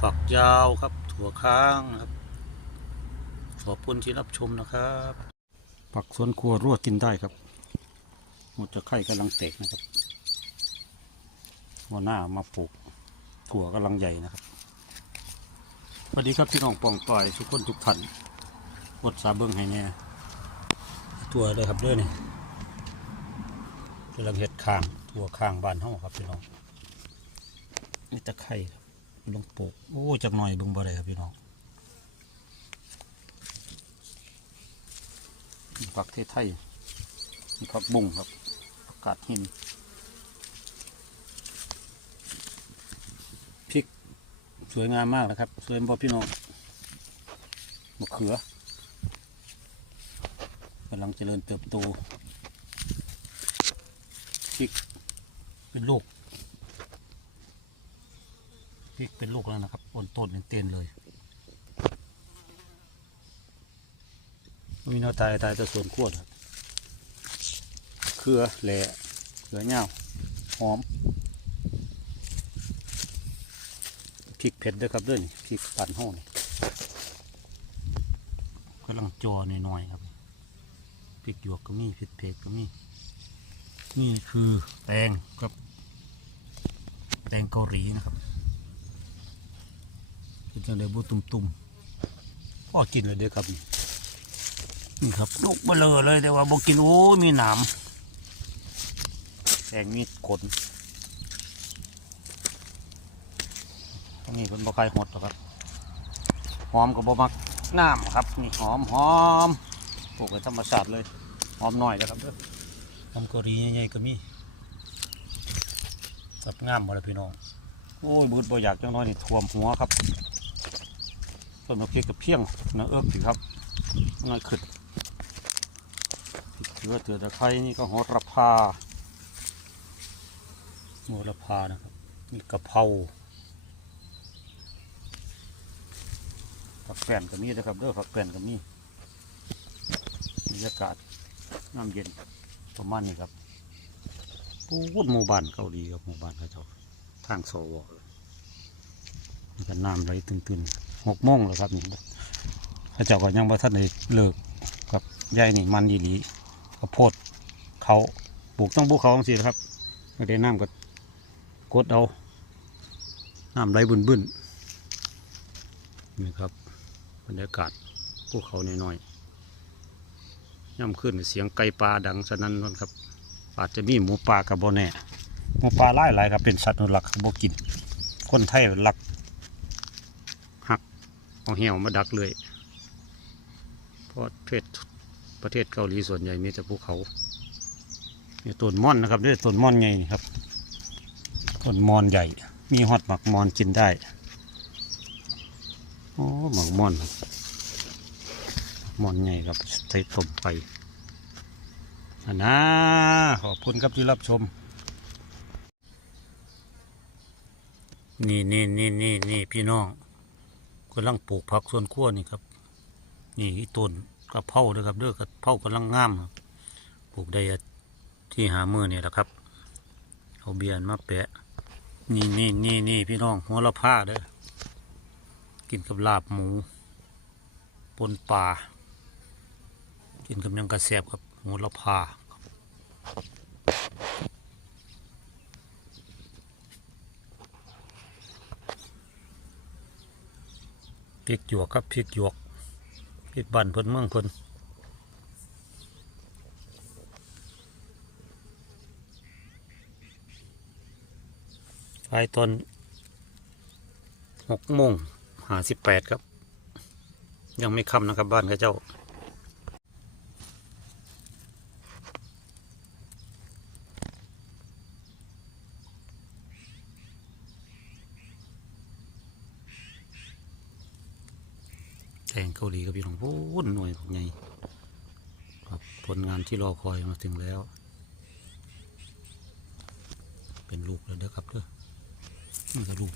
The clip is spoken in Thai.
ฝักยาวครับ ถั่วค้างครับ ขอบคุณที่รับชมนะครับ ผักสวนครัวรั่วกินได้ครับหมดจะไข่กำลังเตกนะครับหัวหน้ามาปลูกถั่วกำลังใหญ่นะครับสวัสดีครับพี่น้องปองปล่อยทุกคนทุกท่านอดสาเบิ้งให้แน่ถั่วเลยครับเด้วยนี่กำลังเห็ดข้าง ถั่วข้างบ้านเฮาครับพี่น้องนี่ตะไคร่ ลงปกโอ้จักหน่อยบิ่งบ่ได้ครับพี่น้องผักเทศไทยผักบุ้งครับผักกาดหินพริกสวยงามมากนะครับ สวยบ่พี่น้องมะเขือกำลังเจริญเติบโตพริกเป็นลูก พริกเป็นลูกแล้วนะครับต้นต้นเต็มๆเลยมีนวตายตายจะสวนขวดครับเครือแหล่เขือเงาหอมพริกเผ็ดด้วยครับด้วยนี่พริกปั่นห้องนี่กำลังจอหน่อยๆครับพริกหยวกก็มีพริกเผ็ดก็มีนี่คือแตงครับ แตงเกาหลีนะครับ เป็นจังเดบุตุ่มๆพ่อกินเลยเด้อครับนี่นี่ครับลูกเบลอเลยแต่ว่าบอกกินโอ้ยมีหนามแตงมีขนตรงนี้เป็นบะไก่หดหรอกครับ หอมกับบะมักน้ำครับ นี่หอมหอมปลูกในธรรมชาติเลย หอมหน่อยนะครับเด้อหอมเกาหลีใหญ่ๆก็มีสับงามหมดเลยพี่น้อง โอ้ยบืดบ่อยากจังน้อยนี่ท่วมหัวครับ ต้นมะพริกกับเพียงนะเอิกสิครับง่ายขึ้นพริกเถือเถือตะไคร้นี่ก็โหระพาโหระพานะครับนี่กะเพราผักแป้นก็มีนะครับเด้อผักแป้นก็มีบรรยากาศน้ำเย็นประมาณนี้ครับพูดหมู่บ้านเกาหลีครับหมู่บ้านเขาเจ้าทางโซวอนี่ก็น้ำไหลตึงๆ หกโมงแล้วครับนี่เขาเจ้าก็ยังบ่ทันได้เลิกกับยายนี่มันยีหลีข้าวโพดเขาปลูกต้องบุกเขาสิครับไม่ได้น้ำก็กดเอาน้ำไหลบึนๆนี่ครับบรรยากาศภูเขาหน่อยๆย่ำขึ้นเสียงไก่ปลาดังสนั่นนั่นครับ อาจจะมีหมูป่ากับโบแน่หมูป่าหลายหลายครับเป็นสัตว์นุรักษ์บกิน คนไทยรัก เอาเหี่ยวมาดักเลยเพราะประเทศประเทศเกาหลีส่วนใหญ่มีแต่ภูเขานี่ต้นม่อนนะครับนี่ต้นม่อนใหญ่นี่ครับต้นมอนใหญ่ มีฮอดหมักมอนกินได้โอ้หมักมอนมอนใหญ่ครับใส่ต้มไปอันนะขอบคุณครับที่รับชม นี่นี่นี่นี่นี่พี่น้อง กำลังปลูกผักสวนครัวนี่ครับ นี่ต้นกระเพราเด้อครับเด้อกระเพรากำลังงามครับปลูกได้ที่หามือนี่แหละครับ เอาเบียนมาแปะ นี่นี่นี่นี่พี่น้องหัวละผ้าเด้อกินกับลาบหมูปนปลากินกับยังกระแสบกับหมูละพา พริกหยวกครับพริกหยวกพริกบันเพิ่นเมืองเพิ่นไปตอนหกโมงหาสิบแปดครับ ยังไม่ค่ำนะครับบ้านข้าเจ้า งเกาหลีกับพี่น้องโอ้นหน่วยของไงครับผลงานที่รอคอยมาถึงแล้ว เป็นลูกแล้วเด้อครับเด้อมันก็ลูก